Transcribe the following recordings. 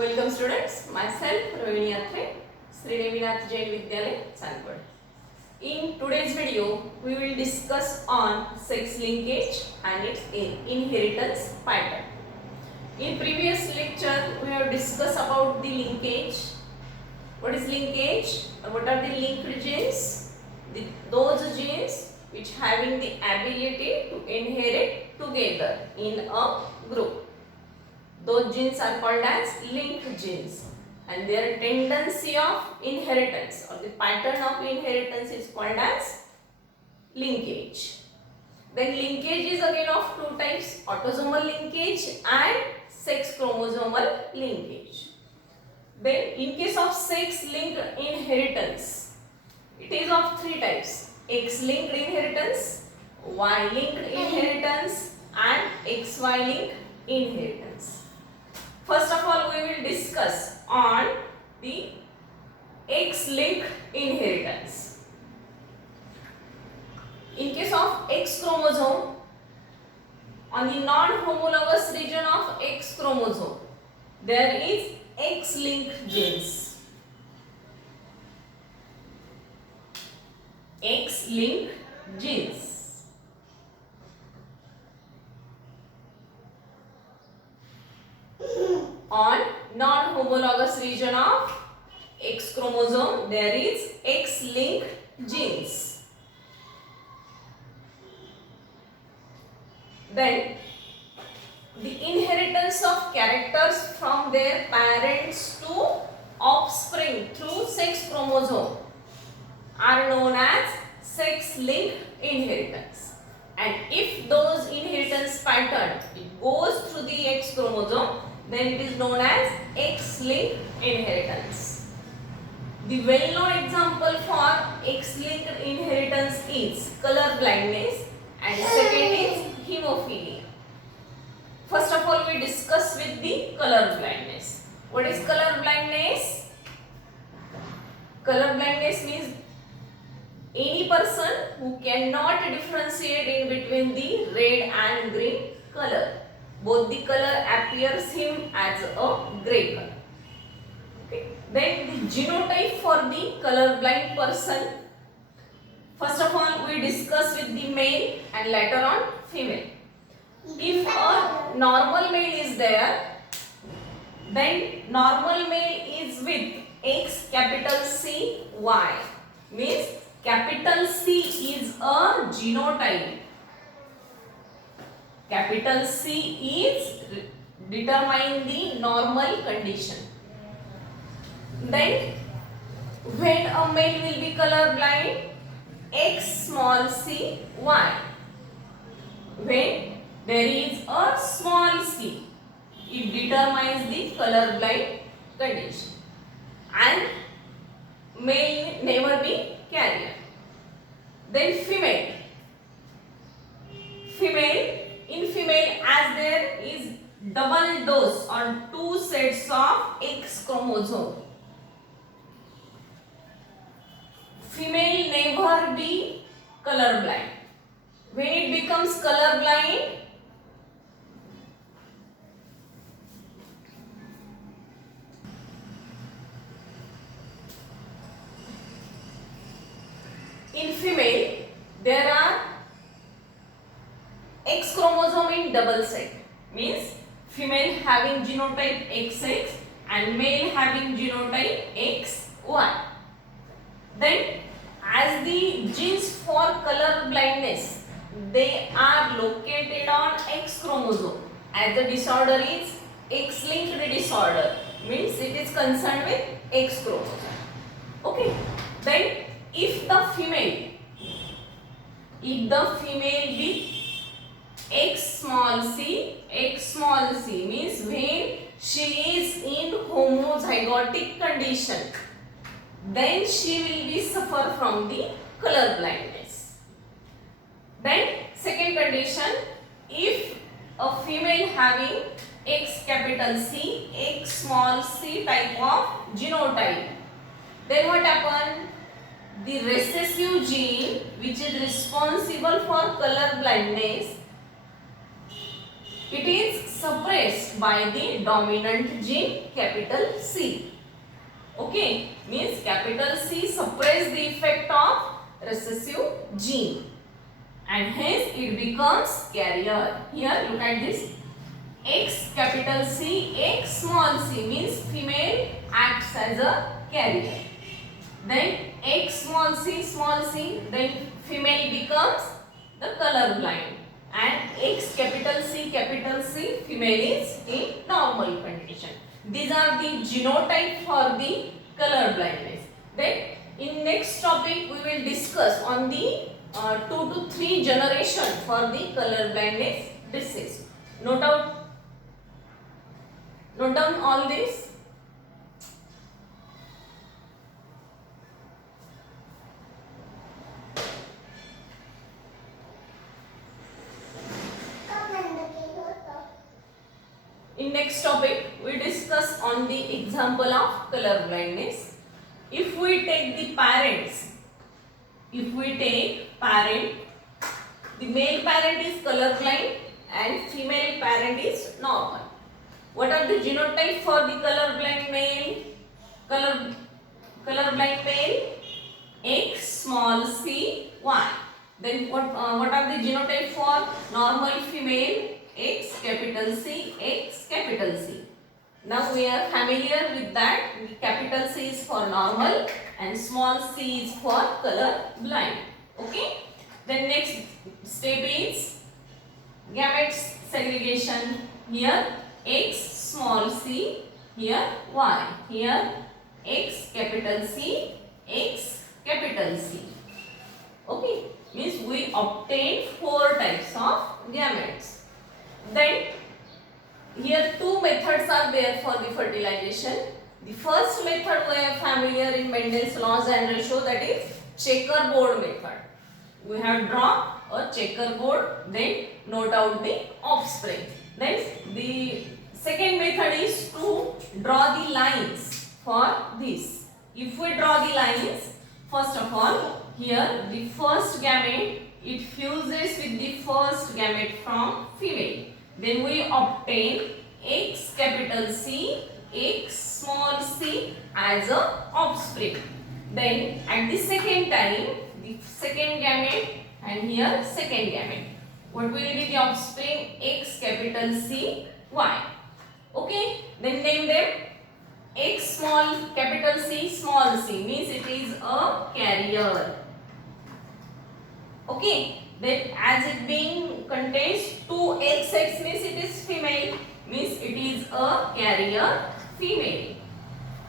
Welcome students, myself Rohini Atre, Sri Devinath Jain Vidyalaya, Sanpur. In today's video, we will discuss on sex linkage and its inheritance pattern. In previous lecture, we have discussed about the linkage. What is linkage? What are the linked genes? Those genes which having the ability to inherit together in a group. Those genes are called as linked genes, and their tendency of inheritance or the pattern of inheritance is called as linkage. Then linkage is again of two types: autosomal linkage and sex chromosomal linkage. Then in case of sex linked inheritance, it is of three types: X linked inheritance, Y linked inheritance and XY linked inheritance. First of all, we will discuss on the X-linked inheritance. In case of X chromosome, on the non-homologous region of X chromosome, there is X-linked genes. X-linked genes. On non-homologous region of X chromosome, there is X-linked genes. Then the inheritance of characters from their parents to offspring through sex chromosome are known as sex-linked inheritance. And if those inheritance pattern goes through the X chromosome, then it is known as X-linked inheritance. The well-known example for X-linked inheritance is color blindness, and second is hemophilia. First of all, we discuss with the color blindness. What is color blindness? Color blindness means any person who cannot differentiate in between the red and green color. Both the color appears him as a grey color. Okay. Then the genotype for the colorblind person. First of all, we discuss with the male and later on female. If a normal male is there, then normal male is with X capital C Y. Means capital C is a genotype. Capital C is determining the normal condition. Then when a male will be color blind, X small c Y. When there is a small c, it determines the color blind condition. And male never be carrier. Then female. In female, as there is double dose on two sets of X chromosome, female never be color blind. When it becomes color blind, in female there are X chromosome in double set, means female having genotype XX and male having genotype XY. Then as the genes for color blindness, they are located on X chromosome, as the disorder is X-linked disorder, means it is concerned with X chromosome. Okay. Then if the female with X small c means when she is in homozygotic condition, then she will be suffer from the color blindness. Then second condition, if a female having X capital C, X small c type of genotype, then what happen? The recessive gene which is responsible for color blindness It is suppressed by the dominant gene capital C. Okay, means capital C suppress the effect of recessive gene and hence it becomes carrier. Here look at this. X capital C, X small c means female acts as a carrier. Then X small c, then female becomes the color blind. And X capital C, female is in normal condition. These are the genotype for the color blindness. Then in next topic we will discuss on the 2 to 3 generation for the color blindness disease. Note down all this. In next topic, we discuss on the example of color blindness. If we take the parents, the male parent is color blind and female parent is normal. What are the genotype for the color blind male? Color blind male, X small c y. Then what are the genotype for normal female? X capital C, X capital C. Now we are familiar with that. Capital C is for normal and small c is for color blind. Okay. Then next step is gametes segregation. Here X small c, here Y. Here X capital C, X capital C. Okay. Means we obtain 4 types of gametes. Then here 2 methods are there for the fertilization. The first method we are familiar in Mendel's laws and ratio, that is checkerboard method. We have drawn a checkerboard, then note out the offspring. Then the second method is to draw the lines for this. If we draw the lines, first of all, here the first gamete, it fuses with the first gamete from female. Then we obtain X capital C, X small c as a offspring. Then at the second time, the second gamete and here second gamete. What will be the offspring? X capital C, Y. Okay. Then name them. X small capital C small c means it is a carrier. Okay. Then as it being contains 2 XX means it is female, means it is a carrier female.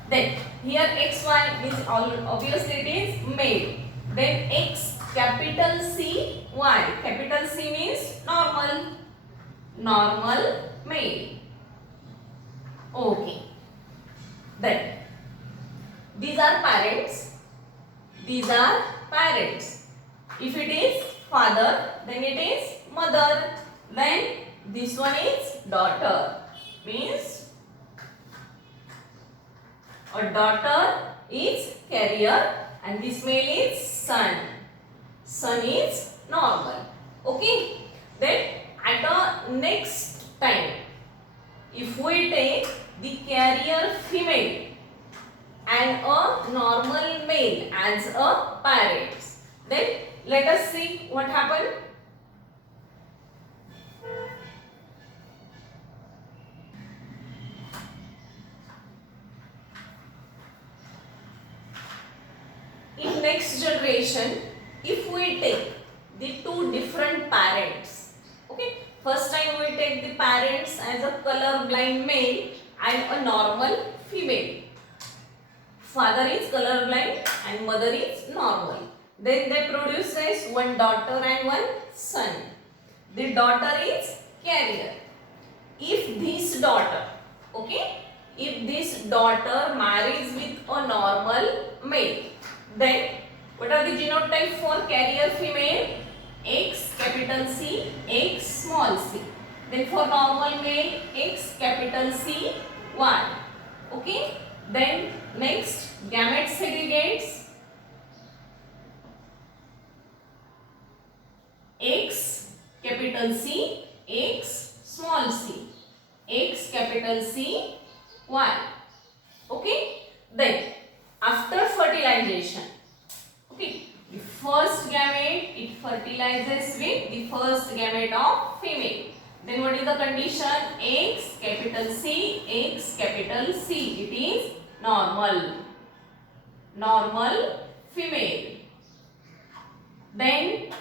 Then here XY means obviously it is male. Then X capital C Y, capital C means normal male. Okay. Then these are parents. If it is father, then it is mother. Then this one is daughter. Means a daughter is carrier and this male is son. Son is normal. Okay. Then at the next time, if we take the carrier female and a normal male as a parents, then let us see what happened. In next generation, if we take the 2 different parents, okay, first time we take the parents as a color blind male and a normal female. Father is color blind and mother is normal. Then they produce as 1 daughter and 1 son. The daughter is carrier. If this daughter, okay, if this daughter marries with a normal male, then what are the genotype for carrier female? X capital C, X small c. Then for normal male, X capital C, Y. Okay. Then next, gamete segregates. X capital C, X small c, X capital C, Y. Okay. Then after fertilization, okay, the first gamete it fertilizes with the first gamete of female. Then what is the condition? X capital C, X capital C. It is normal. Normal female. Then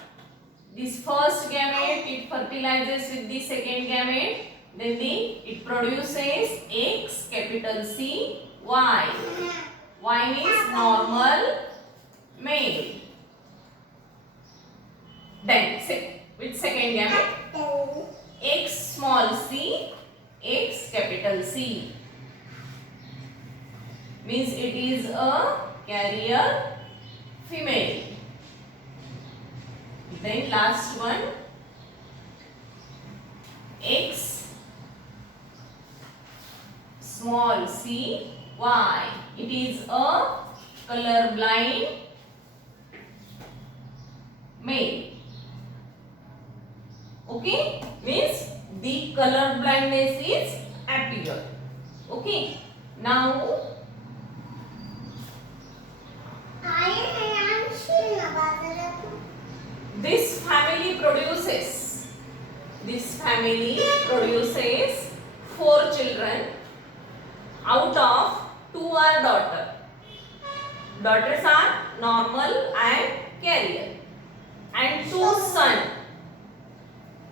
this first gamete it fertilizes with the second gamete. Then it produces X capital C, Y. Y means normal male. Then with second gamete, X small c, X capital C. Means it is a carrier female. Then last one, X small c, Y. It is a color blind male. Okay, means the color blindness is appear. Okay, now this family produces 4 children. Out of 2 are daughter. Daughters are normal and carrier, and 2 son.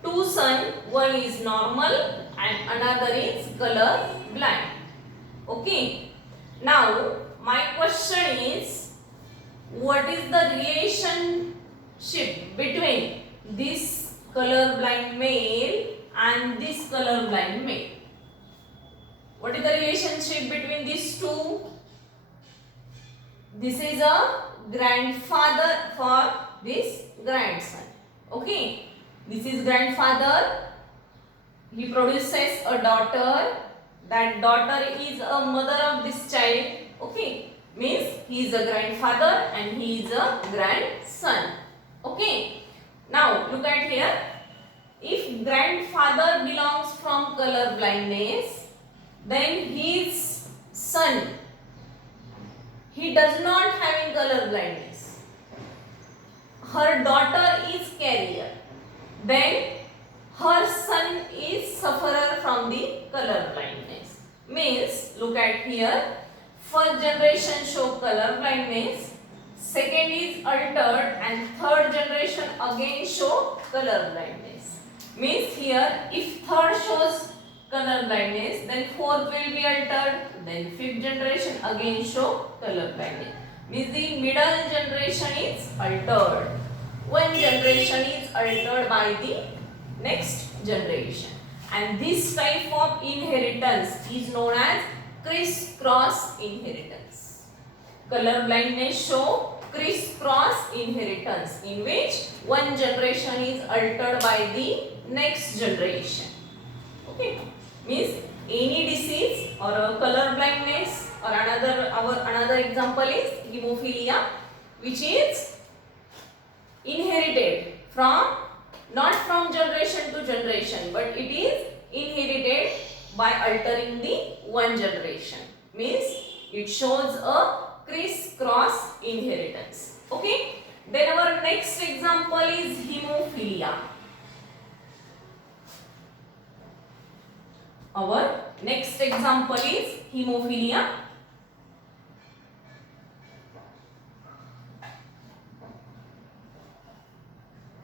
2 son, one is normal and another is color blind. Okay. Now my question is, what is the relationship between this color blind male and this color blind male? What is the relationship between these two? This is a grandfather for this grandson. Okay. This is grandfather. He produces a daughter. That daughter is a mother of this child. Okay. Means he is a grandfather and he is a grandson. Okay. Now look at here. If grandfather belongs from color blindness, then his son, he does not have color blindness. Her daughter is carrier. Then her son is sufferer from the color blindness. Means look at here. First generation show color blindness. Second is altered and third generation again show color blindness. Means here if third shows color blindness, then fourth will be altered, then fifth generation again show color blindness. Means the middle generation is altered. One generation is altered by the next generation. And this type of inheritance is known as criss-cross inheritance. Color blindness show criss-cross inheritance, in which one generation is altered by the next generation. Okay. Means any disease or color blindness, or another example is hemophilia, which is inherited from, not from generation to generation, but it is inherited by altering the one generation. Means it shows a criss-cross inheritance. Okay. Then our next example is hemophilia. Our next example is hemophilia.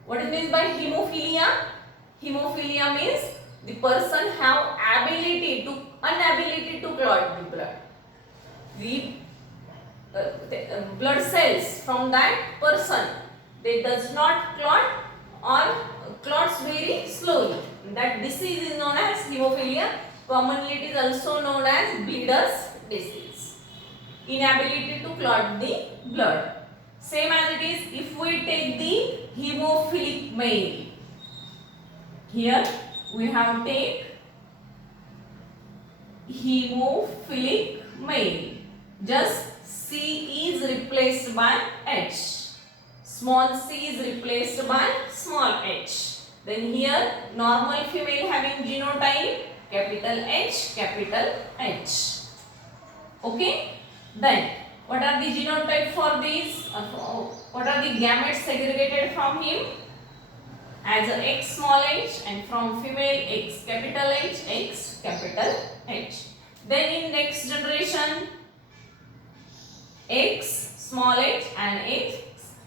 What is meant by hemophilia? Hemophilia means the person have inability to clot the blood. The blood cells from that person, they does not clot or clots very slowly. That disease is known as hemophilia. Commonly it is also known as bleeder's disease. Inability to clot the blood. Same as it is if we take the hemophilic male. Here we have take hemophilic male. Just C is replaced by H. Small c is replaced by small h. Then here normal female having genotype capital H, capital H. Okay. Then what are the genotype for these? What are the gametes segregated from him? As a X small h, and from female X capital H, X capital H. Then in next generation X small h and X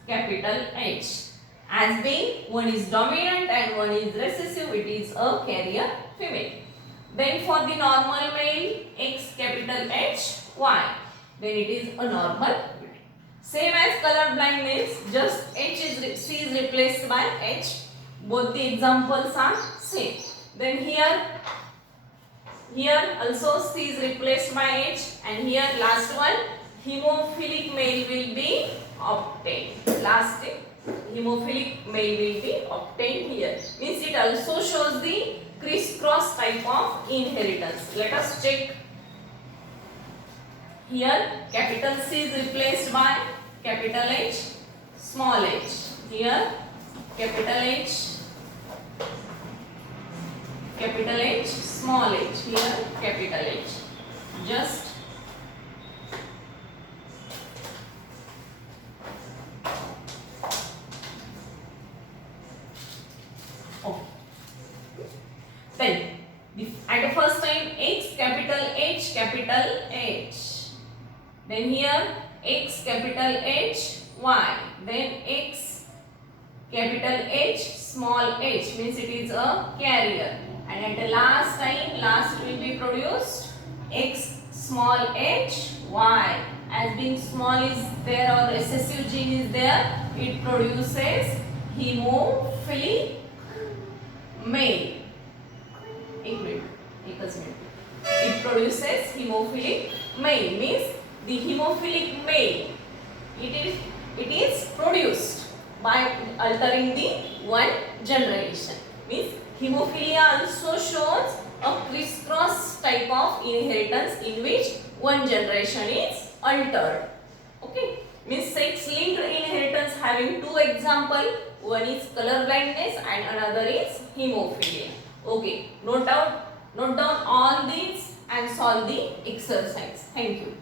capital H. As being one is dominant and one is recessive, it is a carrier female. Then for the normal male X capital H, Y, then it is a normal. Same as color blindness, just C is replaced by H. Both the examples are same. Then here also C is replaced by H, and here last one hemophilic male will be obtained. Last hemophilic male will be obtained here. Means it also shows the crisscross type of inheritance. Let us check. Here capital C is replaced by capital H, small h. Here capital H, small h. Here capital H. Just then at the first time X capital H, capital H. Then here X capital H, Y. Then X capital H, small h, means it is a carrier. And at the last time, last will be produced X small h, Y. As being small is there or recessive gene is there, it produces hemophilic male. It produces hemophilic male, means the hemophilic male, it is produced by altering the one generation. Means hemophilia also shows a crisscross type of inheritance in which one generation is altered. Okay. Means sex-linked inheritance having two examples. One is color blindness and another is hemophilia. Okay. Note down all these and solve the exercise. Thank you.